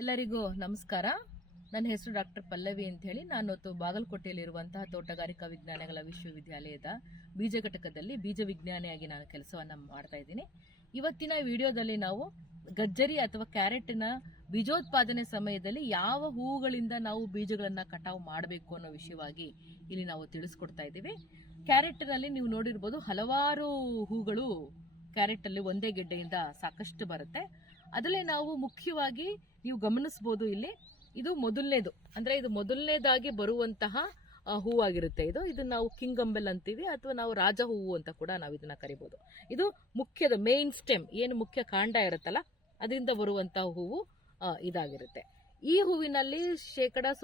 ಎಲ್ಲರಿಗೂ ನಮಸ್ಕಾರ. ನನ್ನ ಹೆಸರು ಡಾಕ್ಟರ್ ಪಲ್ಲವಿ ಅಂತ ಹೇಳಿ. ನಾನು ಬಾಗಲಕೋಟೆಯಲ್ಲಿರುವಂತಹ ತೋಟಗಾರಿಕಾ ವಿಜ್ಞಾನಗಳ ವಿಶ್ವವಿದ್ಯಾಲಯದ ಬೀಜ ಘಟಕದಲ್ಲಿ ಬೀಜ ವಿಜ್ಞಾನಿಯಾಗಿ ನಾನು ಕೆಲಸವನ್ನ ಮಾಡ್ತಾ ಇದ್ದೀನಿ. ಇವತ್ತಿನ ವಿಡಿಯೋದಲ್ಲಿ ನಾವು ಗಜ್ಜರಿ ಅಥವಾ ಕ್ಯಾರೆಟ್ನ ಬೀಜೋತ್ಪಾದನೆ ಸಮಯದಲ್ಲಿ ಯಾವ ಹೂಗಳಿಂದ ನಾವು ಬೀಜಗಳನ್ನ ಕಟಾವು ಮಾಡಬೇಕು ಅನ್ನೋ ವಿಷಯವಾಗಿ ಇಲ್ಲಿ ನಾವು ತಿಳಿಸ್ಕೊಡ್ತಾ ಇದ್ದೀವಿ. ಕ್ಯಾರೆಟ್ನಲ್ಲಿ ನೀವು ನೋಡಿರ್ಬೋದು, ಹಲವಾರು ಹೂಗಳು ಕ್ಯಾರೆಟ್ ಅಲ್ಲಿ ಒಂದೇ ಗೆಡ್ಡೆಯಿಂದ ಸಾಕಷ್ಟು ಬರುತ್ತೆ. ಅದರಲ್ಲಿ ನಾವು ಮುಖ್ಯವಾಗಿ ನೀವು ಗಮನಿಸಬಹುದು, ಇಲ್ಲಿ ಇದು ಮೊದಲನೇದು, ಅಂದ್ರೆ ಇದು ಮೊದಲನೇದಾಗಿ ಬರುವಂತಹ ಹೂವಾಗಿರುತ್ತೆ. ಇದನ್ನ ನಾವು ಕಿಂಗ್ ಅಂಬೆಲ್ ಅಂತೀವಿ, ಅಥವಾ ನಾವು ರಾಜ ಹೂವು ಅಂತ ಕೂಡ ನಾವು ಇದನ್ನ ಕರಿಬಹುದು. ಇದು ಮುಖ್ಯದ ಮೇನ್ ಸ್ಟೆಮ್, ಏನು ಮುಖ್ಯ ಕಾಂಡ ಇರುತ್ತಲ್ಲ, ಅದರಿಂದ ಬರುವಂತಹ ಹೂವು ಇದಾಗಿರುತ್ತೆ. ಈ ಹೂವಿನಲ್ಲಿ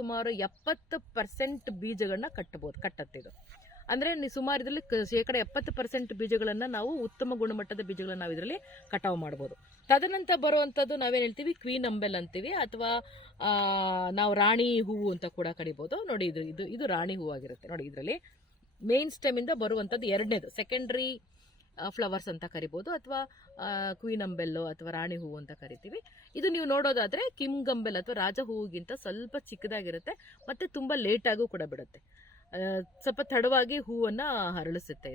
ಸುಮಾರು 70% ಬೀಜಗಳನ್ನ ಕಟ್ಟತ್ತೆ ಇದು. ಅಂದ್ರೆ ಸುಮಾರು ಇದರಲ್ಲಿ 70% ಬೀಜಗಳನ್ನ ನಾವು ಉತ್ತಮ ಗುಣಮಟ್ಟದ ಬೀಜಗಳನ್ನ ನಾವು ಇದರಲ್ಲಿ ಕಟಾವು ಮಾಡಬಹುದು. ತದನಂತರ ಬರುವಂತದ್ದು ನಾವೇನ್ ಹೇಳ್ತೀವಿ, ಕ್ವೀನ್ ಅಂಬೆಲ್ ಅಂತೀವಿ, ಅಥವಾ ನಾವು ರಾಣಿ ಹೂವು ಅಂತ ಕೂಡ ಕರಿಬಹುದು. ನೋಡಿ, ಇದು ರಾಣಿ ಹೂವು ಆಗಿರುತ್ತೆ. ನೋಡಿ, ಇದರಲ್ಲಿ ಮೇನ್ ಸ್ಟೆಮ್ ಇಂದ ಬರುವಂತದ್ದು ಎರಡನೇದು, ಸೆಕೆಂಡರಿ ಫ್ಲವರ್ಸ್ ಅಂತ ಕರಿಬಹುದು, ಅಥವಾ ಕ್ವೀನ್ ಅಂಬೆಲ್ ಅಥವಾ ರಾಣಿ ಹೂವು ಅಂತ ಕರಿತೀವಿ. ಇದು ನೀವು ನೋಡೋದಾದ್ರೆ ಕಿಂಗ್ ಅಂಬೆಲ್ ಅಥವಾ ರಾಜ ಹೂವಿಗಿಂತ ಸ್ವಲ್ಪ ಚಿಕ್ಕದಾಗಿರುತ್ತೆ, ಮತ್ತೆ ತುಂಬಾ ಲೇಟ್ ಆಗೂ ಕೂಡ ಬಿಡುತ್ತೆ. ಸ್ವಲ್ಪ ತಡವಾಗಿ ಹೂವನ್ನ ಹರಳಿಸುತ್ತೆ.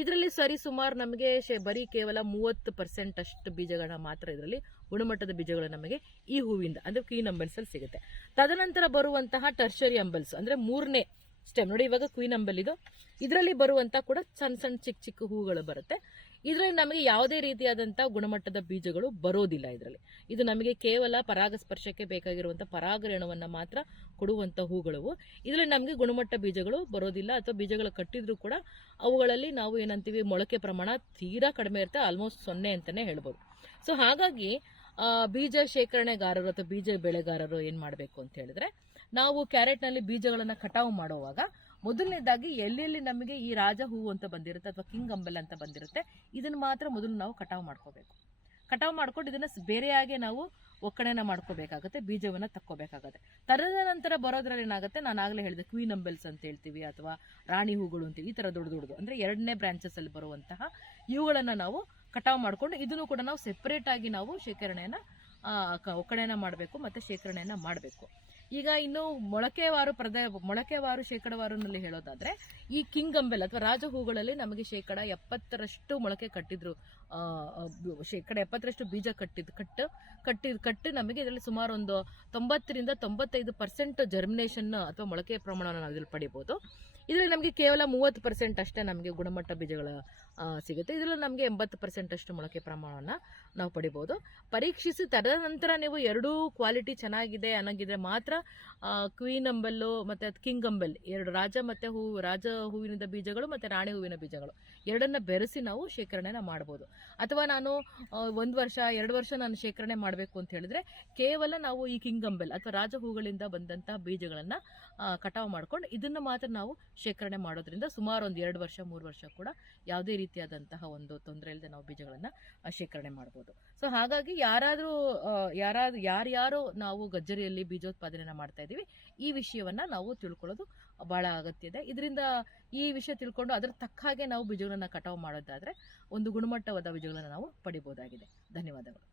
ಇದರಲ್ಲಿ ಸುಮಾರು ನಮಗೆ ಬರೀ ಕೇವಲ 30% ಅಷ್ಟು ಬೀಜಗಳನ್ನ ಮಾತ್ರ ಇದರಲ್ಲಿ ಗುಣಮಟ್ಟದ ಬೀಜಗಳು ನಮಗೆ ಈ ಹೂವಿಂದ ಅಂದ್ರೆ ಕ್ವೀನ್ ಅಂಬೆಲ್ಸ್ ಅಲ್ಲಿ ಸಿಗುತ್ತೆ. ತದನಂತರ ಬರುವಂತಹ ಟರ್ಷರಿ ಅಂಬೆಲ್ಸ್ ಅಂದ್ರೆ ಮೂರನೇ ಸ್ಟೆಮ್. ನೋಡಿ, ಇವಾಗ ಕ್ವೀನ್ ಅಂಬೆಲ್ ಇದರಲ್ಲಿ ಬರುವಂತ ಕೂಡ ಸಣ್ಣ ಸಣ್ಣ ಚಿಕ್ಕ ಚಿಕ್ಕ ಹೂಗಳು ಬರುತ್ತೆ. ಇದರಲ್ಲಿ ನಮಗೆ ಯಾವುದೇ ರೀತಿಯಾದಂತಹ ಗುಣಮಟ್ಟದ ಬೀಜಗಳು ಬರೋದಿಲ್ಲ. ಇದು ನಮಗೆ ಕೇವಲ ಪರಾಗಸ್ಪರ್ಶಕ್ಕೆ ಬೇಕಾಗಿರುವಂತಹ ಪರಾಗರೇಣುವನ್ನ ಮಾತ್ರ ಕೊಡುವಂತ ಹೂಗಳು. ಇದರಲ್ಲಿ ನಮಗೆ ಗುಣಮಟ್ಟ ಬೀಜಗಳು ಬರೋದಿಲ್ಲ, ಅಥವಾ ಬೀಜಗಳು ಕಟ್ಟಿದ್ರು ಕೂಡ ಅವುಗಳಲ್ಲಿ ನಾವು ಏನಂತೀವಿ, ಮೊಳಕೆ ಪ್ರಮಾಣ ತೀರಾ ಕಡಿಮೆ ಇರುತ್ತೆ, ಆಲ್ಮೋಸ್ಟ್ 0 ಅಂತಾನೆ ಹೇಳ್ಬೋದು. ಸೊ ಹಾಗಾಗಿ ಬೀಜ ಶೇಖರಣೆಗಾರರು ಅಥವಾ ಬೀಜ ಬೆಳೆಗಾರರು ಏನ್ ಮಾಡಬೇಕು ಅಂತ ಹೇಳಿದ್ರೆ, ನಾವು ಕ್ಯಾರೆಟ್ ನಲ್ಲಿ ಬೀಜಗಳನ್ನ ಕಟಾವು ಮಾಡುವಾಗ ಮೊದಲನೇದಾಗಿ ಎಲ್ಲೆಲ್ಲಿ ನಮಗೆ ಈ ರಾಜ ಹೂವು ಅಂತ ಬಂದಿರುತ್ತೆ ಅಥವಾ ಕಿಂಗ್ ಅಂಬೆಲ್ ಅಂತ ಬಂದಿರುತ್ತೆ, ಇದನ್ನ ಮಾತ್ರ ಮೊದಲು ನಾವು ಕಟಾವು ಮಾಡ್ಕೋಬೇಕು. ಕಟಾವು ಮಾಡ್ಕೊಂಡು ಇದನ್ನ ಬೇರೆಯಾಗಿ ನಾವು ಒಕ್ಕಣೆನ ಮಾಡ್ಕೋಬೇಕಾಗುತ್ತೆ, ಬೀಜವನ್ನ ತಕ್ಕೋಬೇಕಾಗುತ್ತೆ. ತದನಂತರ ಬರೋದ್ರಲ್ಲಿ ಏನಾಗುತ್ತೆ, ನಾನು ಆಗ್ಲೇ ಹೇಳಿದೆ ಕ್ವೀನ್ ಅಂಬೆಲ್ಸ್ ಅಂತ ಹೇಳ್ತೀವಿ, ಅಥವಾ ರಾಣಿ ಹೂಗಳು ಅಂತೀವಿ. ಈ ತರ ದೊಡ್ಡದು ಅಂದ್ರೆ ಎರಡನೇ ಬ್ರಾಂಚಸ್ ಅಲ್ಲಿ ಬರುವಂತಹ ಇವುಗಳನ್ನ ನಾವು ಕಟಾವು ಮಾಡ್ಕೊಂಡು ಇದನ್ನು ಕೂಡ ನಾವು ಸೆಪರೇಟ್ ಆಗಿ ನಾವು ಶೇಖರಣೆಯನ್ನ ಒಕ್ಕಣೆಯನ್ನ ಮಾಡಬೇಕು, ಮತ್ತೆ ಶೇಖರಣೆಯನ್ನ ಮಾಡಬೇಕು. ಈಗ ಇನ್ನು ಮೊಳಕೆವಾರು ಶೇಕಡವಾರುನಲ್ಲಿ ಹೇಳೋದಾದ್ರೆ, ಈ ಕಿಂಗ್ ಅಂಬೆಲ್ ಅಥವಾ ರಾಜ ಹೂಗಳಲ್ಲಿ ನಮಗೆ 70% ಮೊಳಕೆ ಕಟ್ಟಿದ್ರು, 70% ಬೀಜ ಕಟ್ಟು ನಮಗೆ ಇದರಲ್ಲಿ ಸುಮಾರು ಒಂದು 90 ರಿಂದ 95% ಜರ್ಮಿನೇಷನ್ ಅಥವಾ ಮೊಳಕೆ ಪ್ರಮಾಣವನ್ನು ನಾವು ಇದರಲ್ಲಿ ಪಡಿಬಹುದು. ಇದರಲ್ಲಿ ನಮಗೆ ಕೇವಲ 30% ಅಷ್ಟೇ ನಮಗೆ ಗುಣಮಟ್ಟ ಬೀಜಗಳ ಸಿಗುತ್ತೆ. ಇದರಲ್ಲಿ ನಮಗೆ 80% ಅಷ್ಟು ಮೊಳಕೆ ಪ್ರಮಾಣವನ್ನ ನಾವು ಪಡಿಬಹುದು. ಪರೀಕ್ಷಿಸಿ ತದನಂತರ ನೀವು ಎರಡೂ ಕ್ವಾಲಿಟಿ ಚೆನ್ನಾಗಿದೆ ಅನ್ನೋಗಿದ್ರೆ ಮಾತ್ರ ಕ್ವೀನ್ ಅಂಬೆಲ್ ಮತ್ತೆ ಕಿಂಗ್ ಅಂಬೆಲ್ ಎರಡು ರಾಜ ಹೂವಿನ ಬೀಜಗಳು ಮತ್ತೆ ರಾಣಿ ಹೂವಿನ ಬೀಜಗಳು ಎರಡನ್ನ ಬೆರೆಸಿ ನಾವು ಶೇಖರಣೆನ ಮಾಡಬಹುದು. ಅಥವಾ ನಾನು 1 ವರ್ಷ 2 ವರ್ಷ ನಾನು ಶೇಖರಣೆ ಮಾಡಬೇಕು ಅಂತ ಹೇಳಿದ್ರೆ, ಕೇವಲ ನಾವು ಈ ಕಿಂಗ್ ಅಂಬೆಲ್ ಅಥವಾ ರಾಜ ಹೂಗಳಿಂದ ಬಂದಂತಹ ಬೀಜಗಳನ್ನ ಕಟಾವು ಮಾಡ್ಕೊಂಡು ಇದನ್ನ ಮಾತ್ರ ನಾವು ಶೇಖರಣೆ ಮಾಡೋದ್ರಿಂದ ಸುಮಾರು ಒಂದು 2 ವರ್ಷ 3 ವರ್ಷ ಕೂಡ ಯಾವುದೇ ರೀತಿಯಾದಂತಹ ಒಂದು ತೊಂದರೆ ಇಲ್ಲದೆ ನಾವು ಬೀಜಗಳನ್ನ ಶೇಖರಣೆ ಮಾಡಬಹುದು. ಸೊ ಹಾಗಾಗಿ ಯಾರ್ಯಾರು ನಾವು ಗಜ್ಜರಿಯಲ್ಲಿ ಬೀಜೋತ್ಪಾದನೆಯನ್ನ ಮಾಡ್ತಾ ಇದೀವಿ, ಈ ವಿಷಯವನ್ನ ನಾವು ತಿಳ್ಕೊಳ್ಳೋದು ಬಹಳ ಅಗತ್ಯ ಇದೆ. ಇದರಿಂದ ಈ ವಿಷಯ ತಿಳ್ಕೊಂಡು ಅದರ ತಕ್ಕ ಹಾಗೆ ನಾವು ಬೀಜಗಳನ್ನ ಕಟಾವು ಮಾಡೋದಾದ್ರೆ ಒಂದು ಗುಣಮಟ್ಟವಾದ ಬೀಜಗಳನ್ನ ನಾವು ಪಡಿಬಹುದಾಗಿದೆ. ಧನ್ಯವಾದಗಳು.